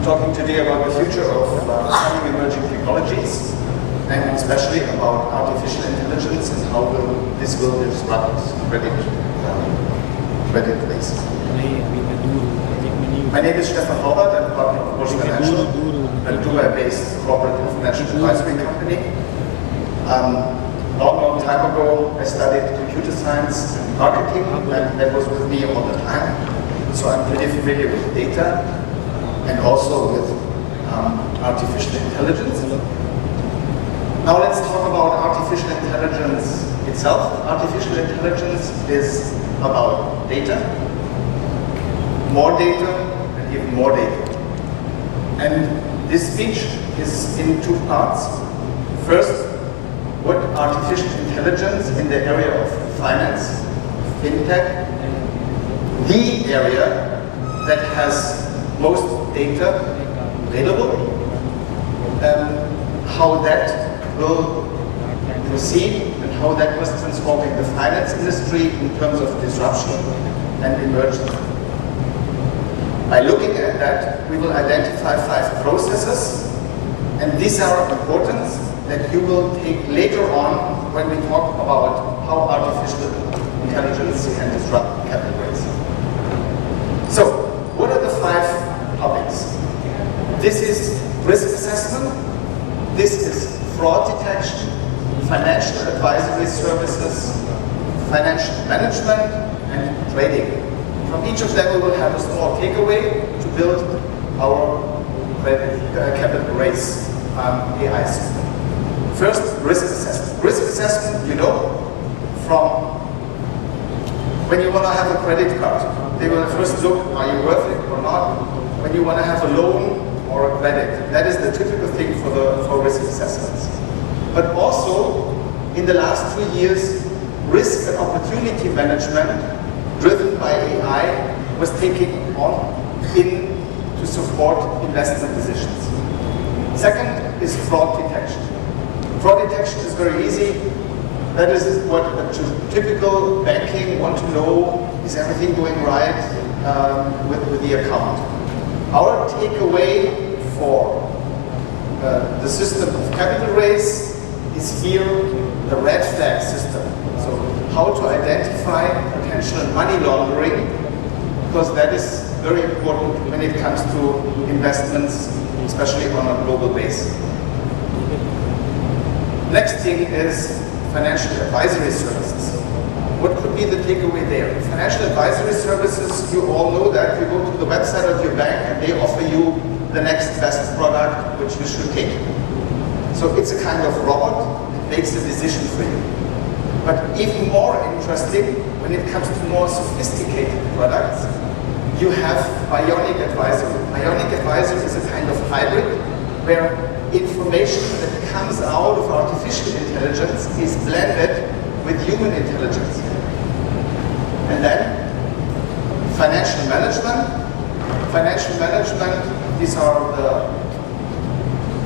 I'm talking today about the future of coming emerging technologies, and especially about artificial intelligence and how this will disrupt credit risk. My name is Stephan Horvath. I'm partner of Bush Financial, a Dubai-based corporate and financial advisory company. Long time ago, I studied computer science and marketing, and that was with me all the time. So I'm pretty familiar with data and also with artificial intelligence. Now let's talk about artificial intelligence itself. Artificial intelligence is about data, more data, and even more data. And this speech is in two parts. First, what artificial intelligence in the area of finance, fintech, the area that has most data available, how that will proceed and how that was transforming the finance industry in terms of disruption and emergence. By looking at that, we will identify 5 processes, and these are important that you will take later on when we talk about how artificial intelligence can disrupt capital raising. So, what are the 5 topics? This is risk assessment, this is fraud detection, financial advisory services, financial management, and trading. From each of them we will have a small takeaway to build our capital raise AI system. First, risk assessment. Risk assessment, you know, from when you want to have a credit card, they will first look, are you worth it or not? When you want to have a loan or a credit, that is the typical thing for risk assessments. But also, in the last 3 years, risk and opportunity management driven by AI was taking on to support investment decisions. Second is fraud detection. Fraud detection is very easy. That is what a typical banking want to know, is everything going right with the account. Our takeaway for the system of capital raise is here the red flag system. So how to identify potential money laundering, because that is very important when it comes to investments, especially on a global basis. Next thing is financial advisory services. What could be the takeaway there? Financial advisory services, you all know that. You go to the website of your bank and they offer you the next best product which you should take. So it's a kind of robot that makes a decision for you. But even more interesting, when it comes to more sophisticated products, you have bionic advisory. Bionic advisory is a kind of hybrid where information that comes out of artificial intelligence is blended with human intelligence. And then financial management. Financial management, these are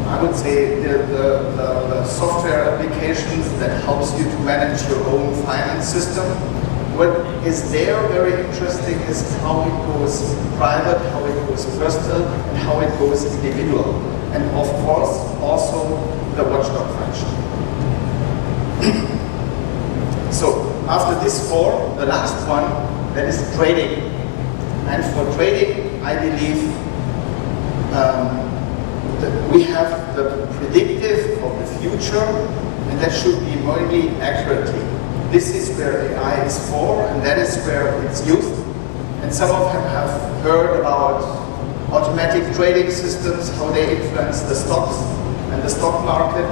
I would say the software applications that helps you to manage your own finance system. What is there very interesting is how it goes private, how it goes personal, and how it goes individual. And of course, also the watchdog function. So, after this 4, the last one, that is trading. And for trading, I believe that we have the predictive of the future, and that should be mainly accurately. This is where AI is for, and that is where it's used. And some of them have heard about automatic trading systems, how they influence the stocks and the stock market.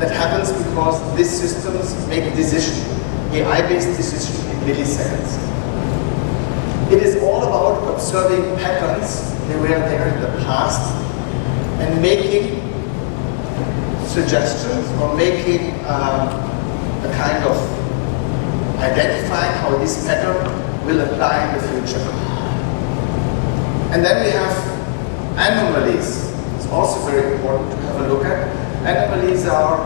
That happens because these systems make decisions, AI-based decisions in milliseconds. It is all about observing patterns that were there in the past and making suggestions or making a kind of identifying how this pattern will apply in the future. And then we have anomalies. It's also very important to have a look at. Anomalies are,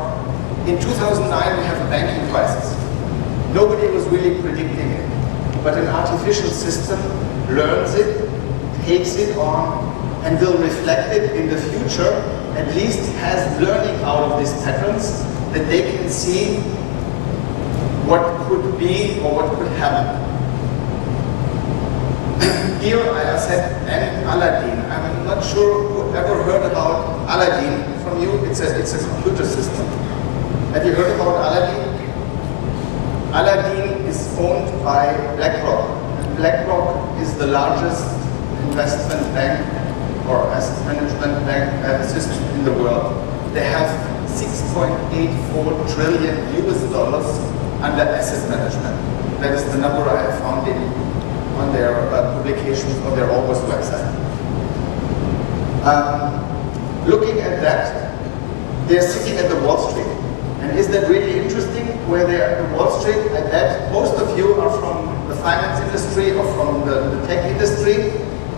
in 2009 we have a banking crisis. Nobody was really predicting it. But an artificial system learns it, takes it on, and will reflect it in the future, at least has learning out of these patterns that they can see what could be or what could happen. Here I said Aladdin. I'm not sure who ever heard about Aladdin from you. It's a computer system. Have you heard about Aladdin? Aladdin is owned by BlackRock. And BlackRock is the largest investment bank or asset management bank system in the world. They have 6.84 trillion US dollars under asset management. That is the number I have found on their publications on their August website. Looking at that, they're sitting at the Wall Street. And is that really interesting where they are at the Wall Street? I bet most of you are from the finance industry or from the tech industry,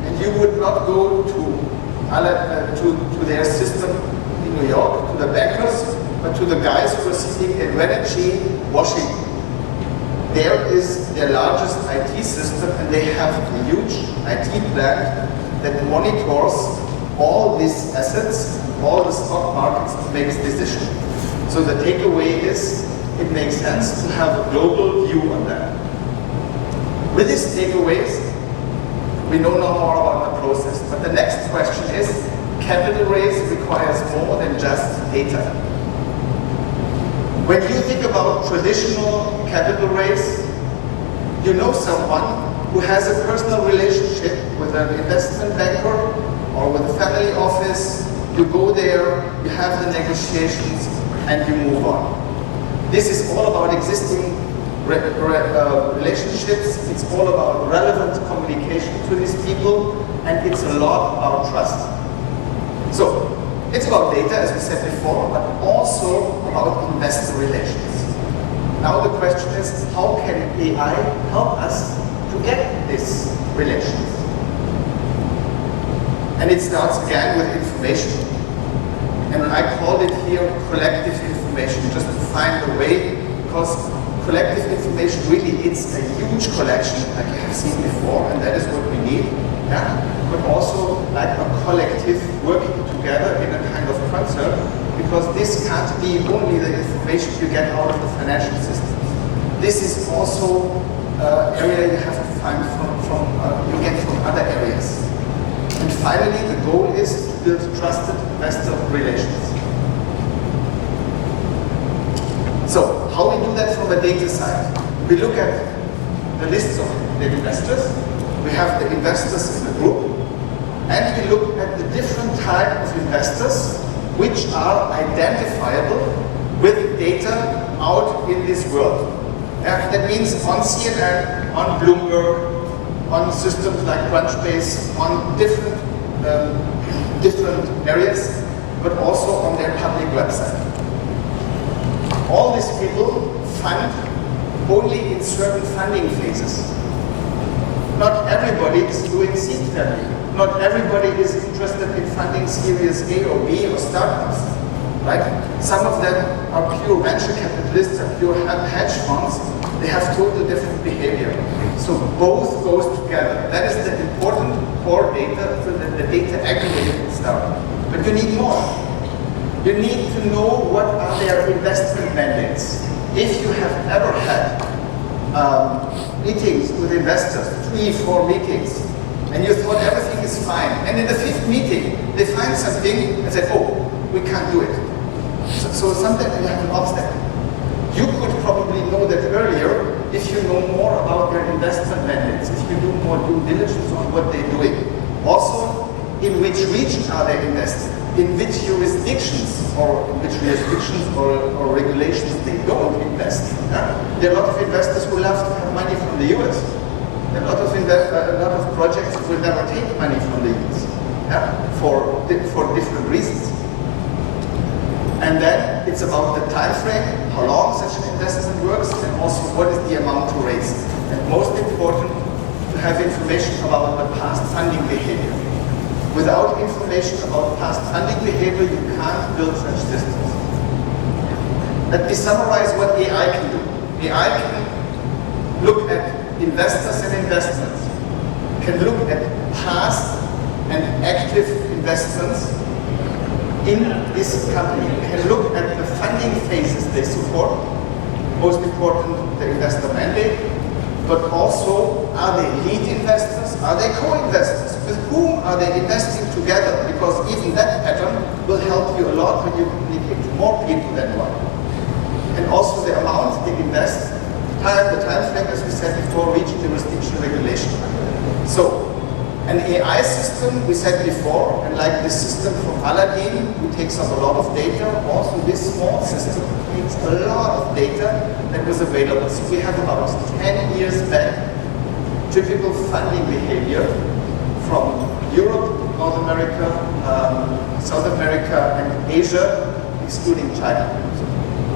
and you would not go to their system in New York, to the bankers, but to the guys who are sitting in Greenwich, Washington. There is their largest IT system, and they have a huge IT plant that monitors all these assets, all the stock markets, to make decisions. So the takeaway is, it makes sense to have a global view on that. With these takeaways, we know no more about the process. But the next question is, capital raise requires more than just data. When you think about traditional capital raise, you know someone who has a personal relationship with an investment banker or with a family office. You go there, you have the negotiations, and you move on. This is all about existing relationships. It's all about relevant communication to these people, and it's a lot about trust. So, it's about data, as we said before, but also about investor relations. Now the question is, how can AI help us to get these relations? And it starts again with information. And I called it here collective information, just to find a way, because collective information really, it's a huge collection, like you have seen before, and that is what we need. Yeah? But also like a collective working together in a kind of concert, because this can't be only the information you get out of the financial system. This is also area you have to find you get from other areas. And finally, the goal is to build trusted investor relations. So, how we do that from a data side? We look at the lists of the investors. We have the investors in the group. And we look at the different type of investors which are identifiable with data out in this world. That means on CNN, on Bloomberg, on systems like Crunchbase, on different areas, but also on their public website. All these people fund only in certain funding phases. Not everybody is doing seed funding. Not everybody is interested in funding Series A or B or startups, right? Some of them are pure venture capitalists and pure hedge funds. They have totally different behavior. So both goes together. That is the important core data, so that the data aggregated startup. But you need more. You need to know what are their investment mandates. If you have ever had meetings with investors, 3-4 meetings, and you thought everything is fine, and in the 5th meeting, they find something and say, oh, we can't do it. So sometimes you have an obstacle. You could probably know that earlier if you know more about their investment mandates, if you do more due diligence on what they're doing. Also, in which region are they invested? In which jurisdictions or regulations they don't invest. There are a lot of investors who love to have money from the US. There are a lot of projects that will never take money from the US for different reasons. And then it's about the time frame, how long such an investment works, and also what is the amount to raise. And most important, to have information about the past funding behavior. Without information about past funding behavior, you can't build such systems. Let me summarize what AI can do. AI can look at investors and investments, can look at past and active investments in this company. You can look at the funding phases they support, most important, the investor mandate, but also, are they lead investors? Are they co-investors? With whom are they investing together? Because even that pattern will help you a lot when you communicate to more people than one. And also the amount they invest, the time frame, as we said before, region, jurisdiction, regulation. So, an AI system, we said before, and like this system from Aladdin, who takes up a lot of data, also this small system takes a lot of data that was available. So we have about 10 years back, typical funding behavior from Europe, North America, South America, and Asia, excluding China.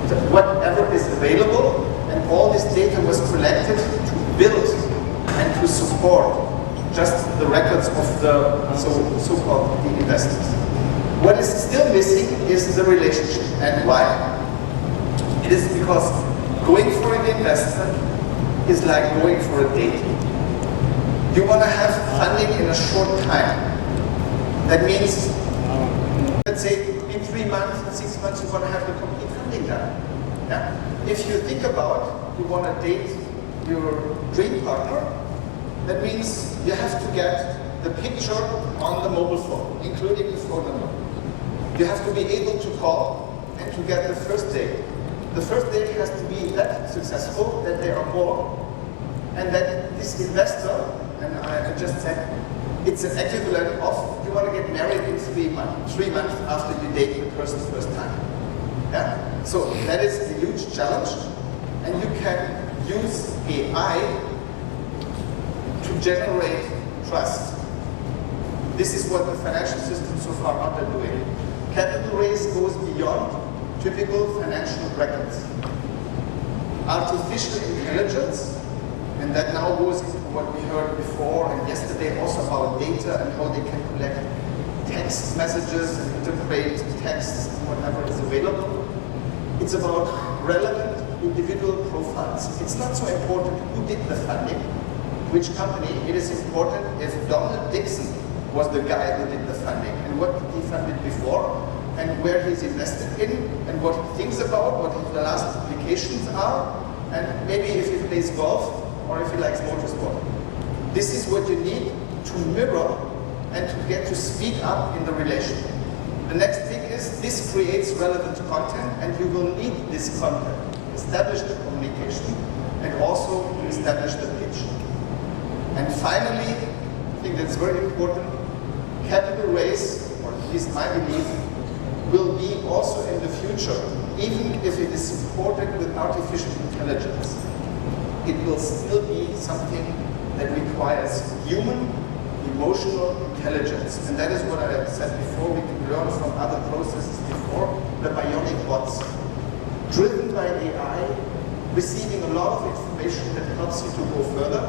So whatever is available, and all this data was collected to build and to support just the records of the so-called the investors. What is still missing is the relationship. And why? It is because going for an investment is like going for a date. You want to have funding in a short time. That means, let's say, in 3 months, 6 months, you want to have the complete funding done. Yeah? If you think about, you want to date your dream partner, that means you have to get the picture on the mobile phone, including the phone number. You have to be able to call and to get the first date. The first date has to be that successful that they are born, and that this investor, and I just said, it's an equivalent of you want to get married in 3 months, 3 months after you date the person first time. Yeah? So that is a huge challenge, and you can use AI to generate trust. This is what the financial system so far are doing. Capital raise goes beyond typical financial records. Artificial intelligence, and that now goes into what we heard before and yesterday also about data and how they can collect text messages and interpret texts and whatever is available. It's about relevant individual profiles. It's not so important who did the funding, which company. It is important if Donald Dixon was the guy who did the funding and what he funded before and where he's invested in and what he thinks about, what the last applications are, and maybe if he plays golf or if he likes motorsport. This is what you need to mirror and to get to speak up in the relation. The next thing is this creates relevant content, and you will need this content. Establish the communication and also establish the pitch. And finally, I think that's very important, capital raise, or at least my belief, will be also in the future, even if it is supported with artificial intelligence. It will still be something that requires human, emotional intelligence. And that is what I said before, we can learn from other processes before, the bionic bots. Driven by AI, receiving a lot of information that helps you to go further,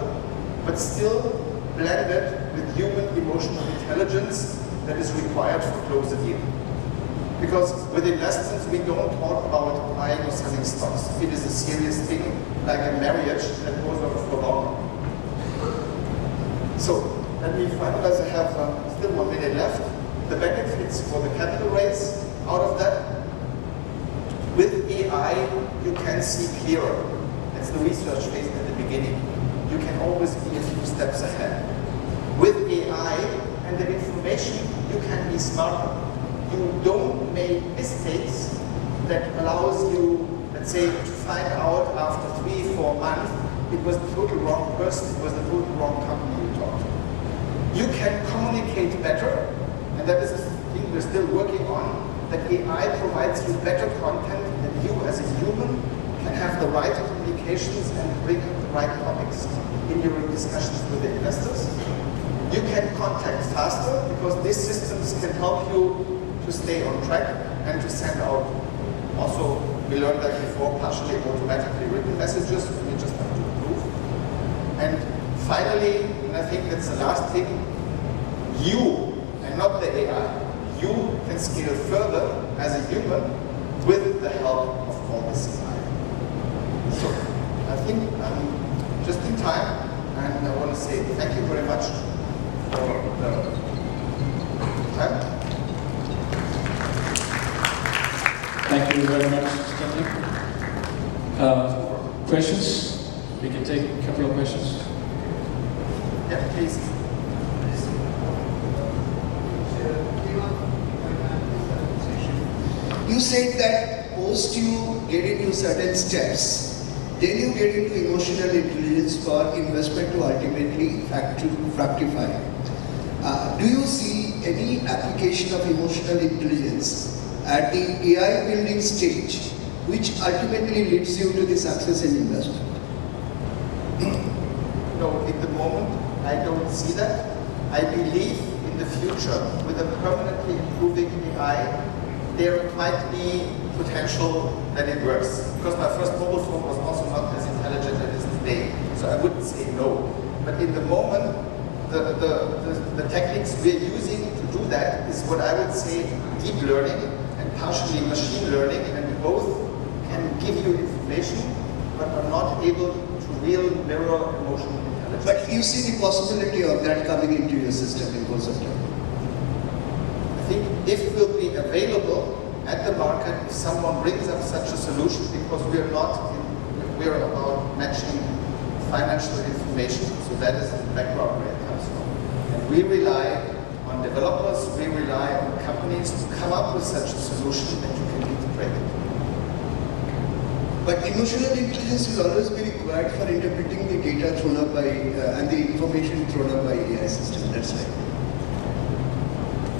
but still blended with human emotional intelligence that is required for closer deal. Because with investments, we don't talk about buying or selling stocks. It is a serious thing, like a marriage that goes on for long. So, let me finalize. I have still 1 minute left. The benefits for the capital raise out of that. With AI, you can see clearer. That's the research phase at the beginning. You can always be a few steps ahead. With AI and the information, you can be smarter. You don't make mistakes that allows you, let's say, to find out after 3-4 months, it was the total wrong person, it was the total wrong company you talked to. You can communicate better, and that is a thing we're still working on, that AI provides you better content that you as a human can have the right communications and bring up the right topics in your discussions with the investors. You can contact faster because these systems can help you to stay on track and to send out, also we learned that before, partially automatically written messages, you just have to approve. And finally, and I think that's the last thing, you, and not the AI, you can scale further as a human with the help of all this AI. So I think I'm just in time, and I want to say thank you very much for the time. Thank you very much, Stephan. Questions? We can take a couple of questions. Yeah, please. You said that post you get into certain steps, then you get into emotional intelligence for investment to ultimately fructify. Do you see any application of emotional intelligence at the AI building stage, which ultimately leads you to the success in investment? No, at the moment, I don't see that. I believe in the future, with a permanently improving AI, there might be potential that it works. Because my first mobile phone was also not as intelligent as it is today, so I wouldn't say no. But in the moment, the techniques we're using to do that is what I would say deep learning and partially machine learning, and both can give you information, but are not able to real mirror emotional intelligence. But you see the possibility of that coming into your system in course of time? I think if it will be available at the market, if someone brings up such a solution, because we're about matching financial information, so that is the background where it comes from. And we rely on developers, we rely on companies to come up with such a solution that you can integrate it. But emotional intelligence will always be required for interpreting the data thrown up by, and the information thrown up by AI system, that's right.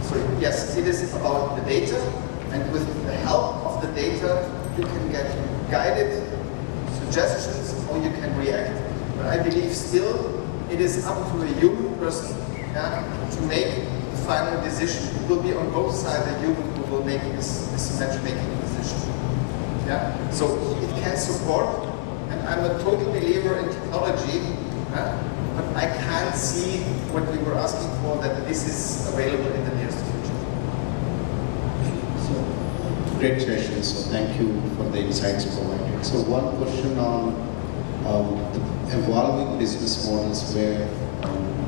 So yes, it is about the data, and with the help of the data, you can get guided suggestions how you can react. But I believe still it is up to a human person to make the final decision. It will be on both sides a human who will make this matchmaking decision. Yeah? So it can support, and I'm a total believer in technology, but I can't see what we were asking for, that this is available in the nearest future. So, great session, so thank you for the insights provided. So one question on the evolving business models where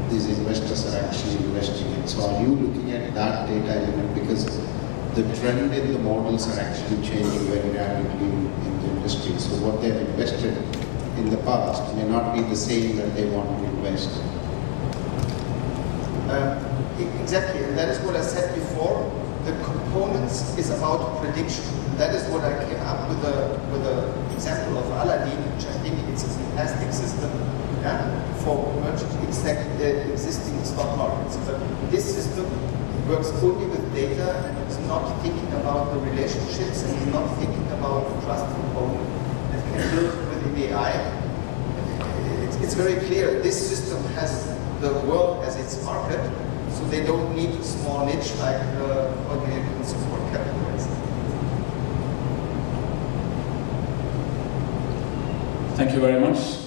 these investors are actually investing in. So are you looking at that data element, because the trend in the models are actually changing very rapidly in the industry. So what they've invested in the past may not be the same that they want to invest. Exactly, and that is what I said before. The components is about prediction. That is what I came up with the example of Aladdin, which I think it's a fantastic system for existing stock markets. But this system works only with data and is not thinking about the relationships and is not thinking about the trust component that can build within AI. It's very clear, this system has the world as its market, so they don't need a small niche like how you can support capitalists. Thank you very much.